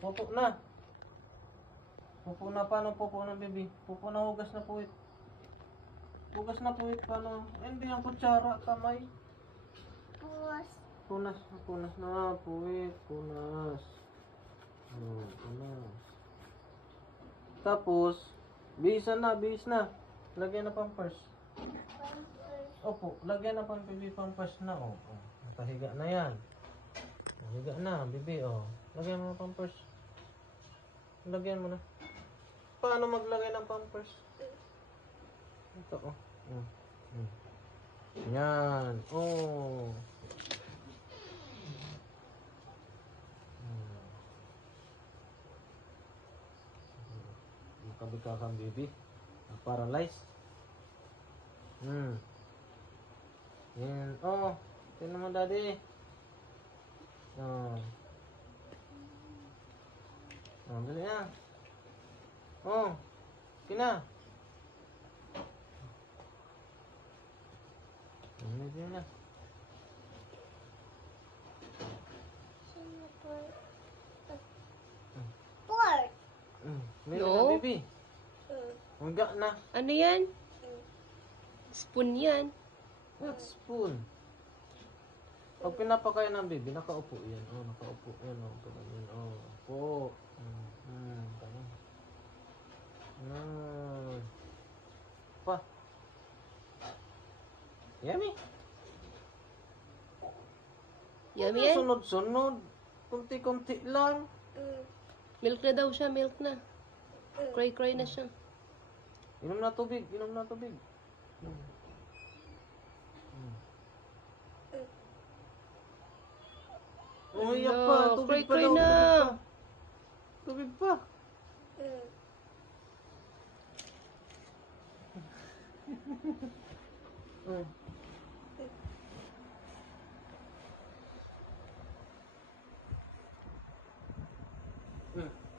Pupo na. Pupo na. Paano pupo na, baby? Pupo na, hugas na puwit. Hugas na puwit. Paano? Hindi ang kutsara, kamay. Puwas. Punas. Punas na. Puwit. Punas. Oh, punas. Tapos, bihis na. Bihis na. Lagyan na pampers. Opo, lagyan na pang baby pampers na. Oh, oh. Nakahiga na yan. Nakahiga na, baby. Oh. Lagyan mo na pampers. Lagyan mo na. Paano maglagay ng pampers? Ito, oh. Yan. Oh. Makabika kang baby. Paralyzed. Yan. Oh. Tingnan mo, daddy. Oh. Oh, dali na. Oh. Kina. Dali na. Pork. Meron No. na, baby. Hangga na. Ano yan? Spoon yan. What spoon? Pag pinapakain ng baby, nakaupo yan. Oh, nakaupo yan. Oh, ganun. Oh, upo. Ganun. Pa. Yummy. Yummy yan? Sunod-sunod. Kunti-kunti lang. Milk na daw siya, milk na. Cry-cry na siya. Inom na tubig. Inom na tubig. Umiyak pa. Hello, Tubig pa cry-cry daw. na. Tubig pa.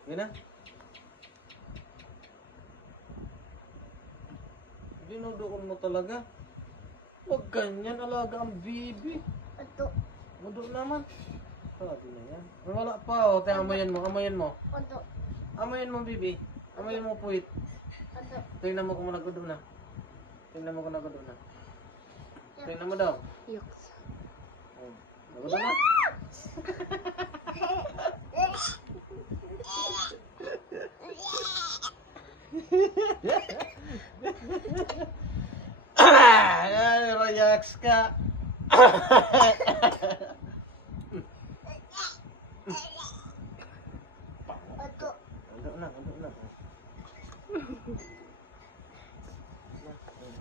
Yan na. Dinudoon mo talaga. Huwag ganyan, alaga ang bibi. Ito. Mudo naman. Sabi na yan. Wala pa, oh. Tayo, amayin mo, amayin mo. Ito. Amayin mo, bibi. Amayin mo, puwit. Ito. Tingnan mo kung nagudo na. Tingnan mo kung nagudo na. Tingnan mo daw. Yucks. Oh, nagudo na. Relax ka. Ito. Ando na.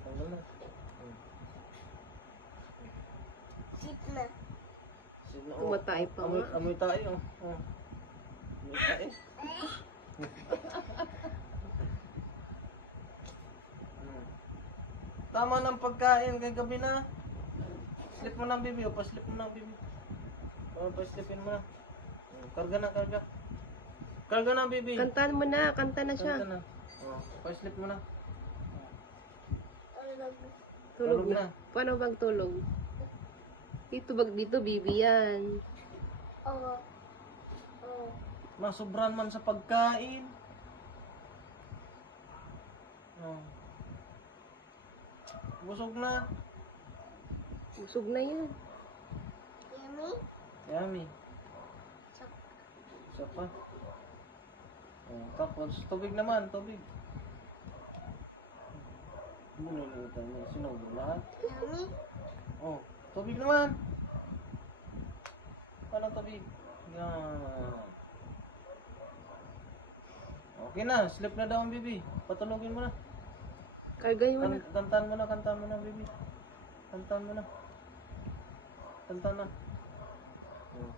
Tanggal na. Sit na. Sige na, oh. Tumatay pa Amoy, nga. amoy tayo. Oh. Amoy tayo. Tama ng pagkain kay gabi na. Slip mo ng bibi. O, pa-slip mo ng bibi. O, pa-slipin mo na. Karga na, karga. Karga na, bibi. Kantahan mo na, kanta na siya. Kanta na. O, pa-slip mo na. Tulog Tulog na. na. Paano bang tulog? Dito, bibi yan. Oo. Oo. Masubran man sa pagkain. O. Busog na. Busog na yan. Yummy. Yummy. Isa pa. Oh, tapos, tubig naman, tubig. Nilulutan niya. Sinubo lahat. Yummy. Oh, tubig naman. Paano tubig? Yan. Okay na, sleep na daw ang baby. Patulogin mo na. Kargay mo na. Kantahan mo na, baby. Kantahan mo na. Kantahan na. Oh.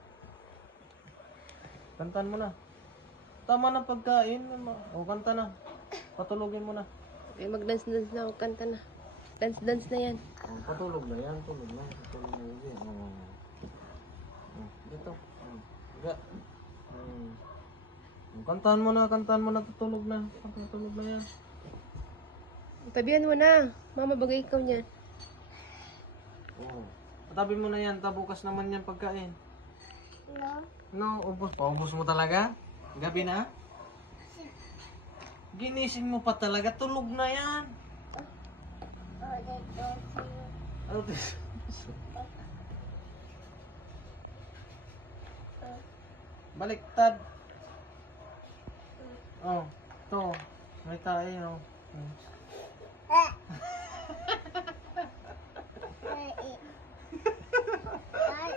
Kantahan mo na. Tama na pagkain. O, kanta na. Patulogin mo na. Okay, mag-dance-dance na ako. Kanta na. Dance-dance na yan. Patulog na yan. Tulog na. Patulog na yan. Oh. Oh, dito. Oh. Higa. Kantahan mo na. Tutulog na. Tutulog na yan. Tabihan mo na. Mama, bagay ikaw niyan. Oh. Patabi mo na yan. Bukas naman yan pagkain. No. No, ubos. Paubos mo talaga? Gabi na? Ginising mo pa talaga. Tulog na yan. Oh, dito. Baliktad. Oh, to. May tayo. Ah. Tae. Tae.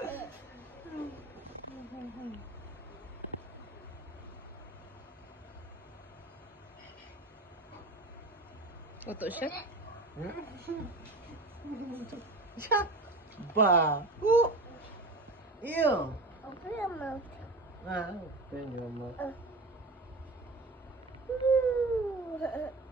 Oto siya. Ba. Ew. Open your mouth. Ah, open your mouth. Ooh.